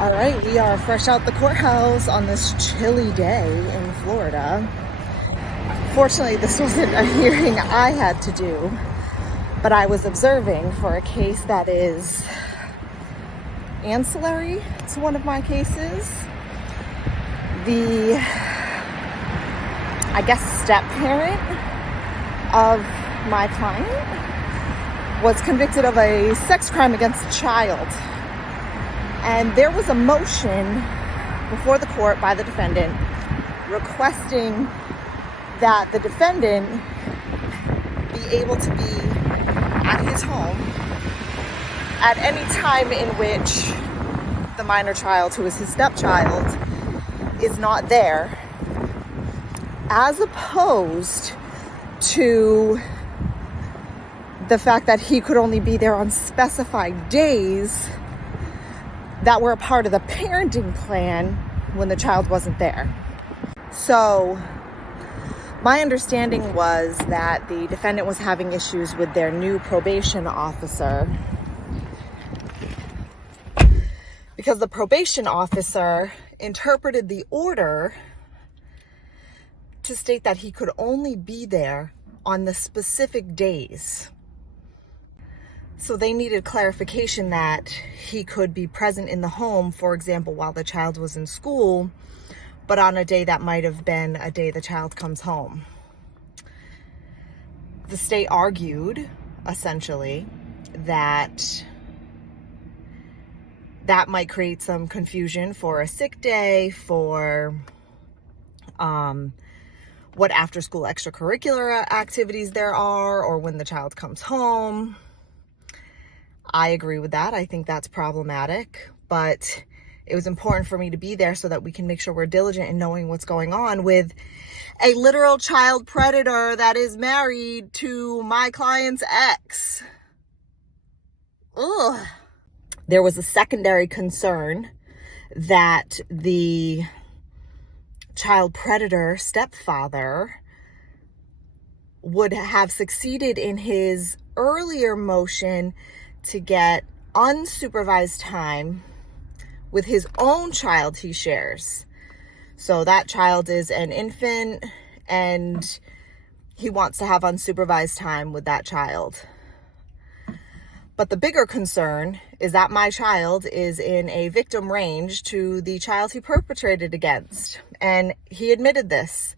All right, we are fresh out the courthouse on this chilly day in Florida. Fortunately, this wasn't a hearing I had to do, but I was observing for a case that is ancillary to one of my cases. The, I guess, step-parent of my client was convicted of a sex crime against a child. And there was a motion before the court by the defendant requesting that the defendant be able to be at his home at any time in which the minor child, who is his stepchild, is not there, as opposed to the fact that he could only be there on specified days that were a part of the parenting plan when the child wasn't there. So my understanding was that the defendant was having issues with their new probation officer because the probation officer interpreted the order to state that he could only be there on the specific days. So they needed clarification that he could be present in the home, for example, while the child was in school, but on a day that might have been a day the child comes home. The state argued, essentially, that that might create some confusion for a sick day, for what after-school extracurricular activities there are, or when the child comes home. I agree with that. I think that's problematic, but it was important for me to be there so that we can make sure we're diligent in knowing what's going on with a literal child predator that is married to my client's ex. Ugh. There was a secondary concern that the child predator stepfather would have succeeded in his earlier motion to get unsupervised time with his own child he shares. So that child is an infant and he wants to have unsupervised time with that child. But the bigger concern is that my child is in a victim range to the child he perpetrated against. And he admitted this.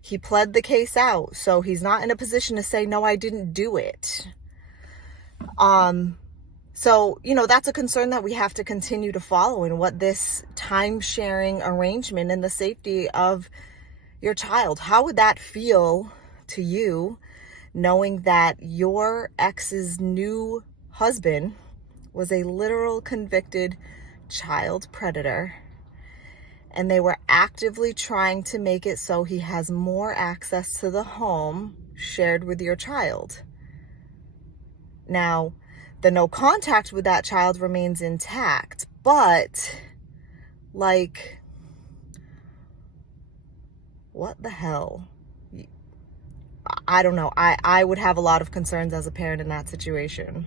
He pled the case out. So he's not in a position to say, no, I didn't do it. So, that's a concern that we have to continue to follow in what this time-sharing arrangement and the safety of your child. How would that feel to you, knowing that your ex's new husband was a literal convicted child predator, and they were actively trying to make it so he has more access to the home shared with your child? Now, the no contact with that child remains intact, but what the hell? I don't know. I would have a lot of concerns as a parent in that situation.